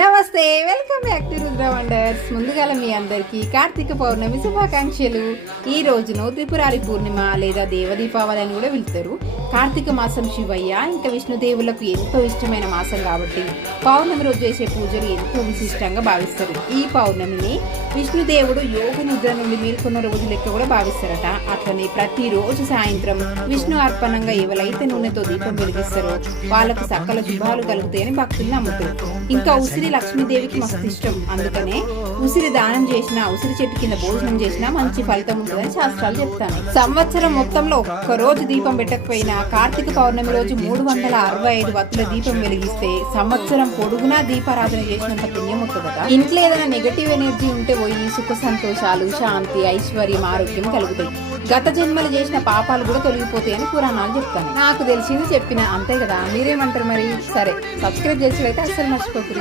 నమస్తే, welcome back to Rudra wonders. ముందుగా మీ అందరికీ కార్తీక పౌర్ణమి శుభాకాంక్షలు. ఈ రోజును త్రిపురారి పూర్ణిమ లేదా దేవదీపావళి అని కూడా పిలుస్తారు. కార్తీక మాసం శివయ్య ఇంకా విష్ణుదేవులకు ఎంతో ఇష్టమైన మాసం కాబట్టి పౌర్ణమి రోజు చేసే పూజలు ఎంతో విశిష్టంగా భావిస్తారు. ఈ పౌర్ణమిని విష్ణుదేవుడు యోగ నిద్ర నుండి మేల్కొన్న రోజు లెక్క కూడా భావిస్తారట. అట్లనే ప్రతిరోజు సాయంత్రం విష్ణు అర్పణంగా ఎవరైతే నూనెతో దీపం వెలిగిస్తారో వాళ్ళకు సకల శుభాలు కలుగుతాయని భక్తులు నమ్ముతారు. ఇంకా ఉసిరి లక్ష్మీదేవికి మస్తు ఇష్టం. అందుకనే ఉసిరి దానం చేసినా, ఉసిరి చెట్టు కింద భోజనం చేసినా మంచి ఫలితం ఉంటుందని శాస్త్రాలు చెప్తాను. సంవత్సరం మొత్తంలో ఒక్క రోజు దీపం పెట్టకపోయినా కార్తీక పౌర్ణమి రోజు 365 వత్తుల దీపం వెలిగిస్తే సంవత్సరం పొడుగునా దీపారాధన చేసినంత పుణ్యం వస్తుందట. ఇంట్లో ఏదైనా నెగటివ్ ఎనర్జీ ఉంటే పోయి సుఖ సంతోషాలు, శాంతి, ఐశ్వర్యం, ఆరోగ్యం కలుగుతాయి. గత జన్మలు చేసిన పాపాలు కూడా తొలగిపోతాయని పురాణాలు చెప్తాను. నాకు తెలిసింది చెప్పిన అంతే కదా, మీరేమంటారు మరి? సరే, సబ్స్క్రైబ్ చేసి అయితే అస్సలు మర్చిపోకూడదు.